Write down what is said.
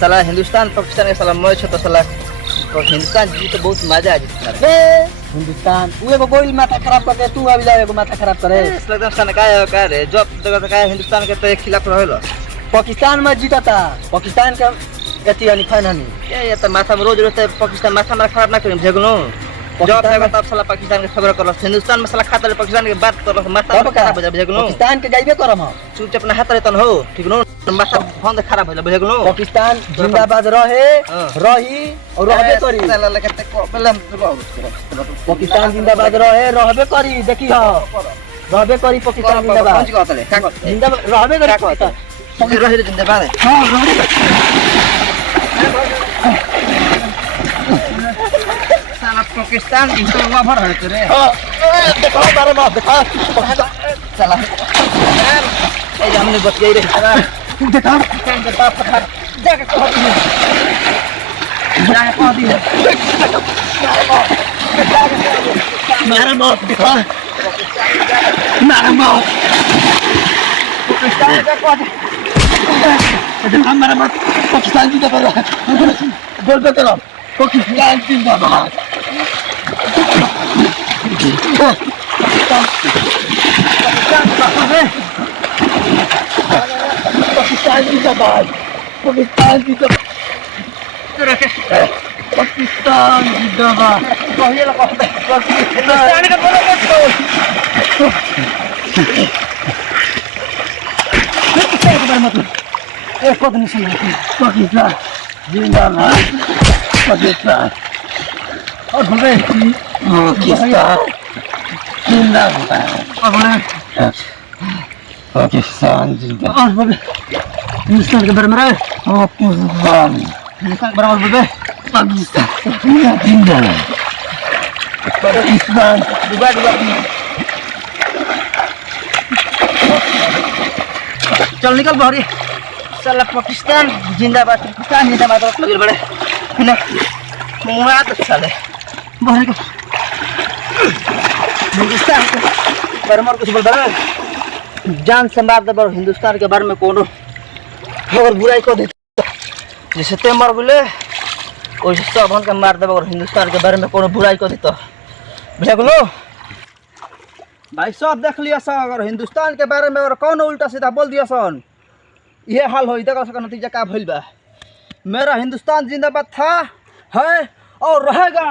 साला हिंदुस्तान पाकिस्तान के साला मैच हो तो साला और हिंदुस्तान जीती तो बहुत मजा आ जाता है। ए हिंदुस्तान तू एगो बोल माथा खराब करके तू अभी जाओ एगो माथा खराब करे। एकदम सन का रे जो जगह का हिंदुस्तान के तो खिलाफ रहेलो। पाकिस्तान में जीता था पाकिस्तान का एती यानी फाइनल ये तो माथा में रोज रोज पाकिस्तान माथा में खराब ना करें भेगनो जब जगह तब साला पाकिस्तान के खबर करलो हिंदुस्तान में साला खाता ले पाकिस्तान के बात करलो माथा खराब हो जाए भेगनो। पाकिस्तान के जाइबे करम हम चुपचाप अपना हाथ रहतन हो ठीक नो माथा फोन खराब हो जाए भेगनो। पाकिस्तान जिंदाबाद रहे रही और रहबे करी। साला लगे ते पहले पाकिस्तान जिंदाबाद रहे रहबे करी देखी हो रहबे करी पाकिस्तान जिंदाबाद जिंदाबाद रहबे करी पाकिस्तान रहे जिंदाबाद हां रहबे साला पाकिस्तान इनको वाभर है तेरे हां देखो बारे में देखो पाकिस्तान साला ए हमने बच गई रे साला देखो के बाप का जाके कह दी जाके कह दी मारा मौत देखो मारा मौत पाकिस्तान का कह दी हमारा मत पाकिस्तान जिंदाबाद बोल पे करो पाकिस्तान जिंदाबाद पाकिस्तान जिंदाबाद पाकिस्तान जिंदाबाद पाकिस्तान जिंदाबाद कहिए लगा पाकिस्तान का बोलो मतलब एक पद नहीं सुन पाकिस्तान जिंदाबाद पाकिस्तान और बोले पाकिस्तान जिंदाबाद और बोले पाकिस्तान जिंदाबाद और बोले हिंदुस्तान के बारे में पाकिस्तान हिंदुस्तान के बारे में बोले पाकिस्तान जिंदाबाद पाकिस्तान चल निकल बहरी साला पाकिस्तान जिंदाबाद लगे बड़े है ना मुआ तो साले बहरी को हिंदुस्तान के बारे में कुछ बोल रहा जान से मार दे हिंदुस्तान के बारे में कोनो अगर बुराई को दे जैसे ते मर बोले वैसे सब के मार दे और हिंदुस्तान के बारे में कोनो बुराई को दे तो बुझा गेलो भाई सब देख लिया सन अगर हिंदुस्तान के बारे में अगर कौन उल्टा सीधा बोल दिया सन ये हाल हो देखो सका नतीजा का भइल बा। मेरा हिंदुस्तान जिंदाबाद था है और रहेगा।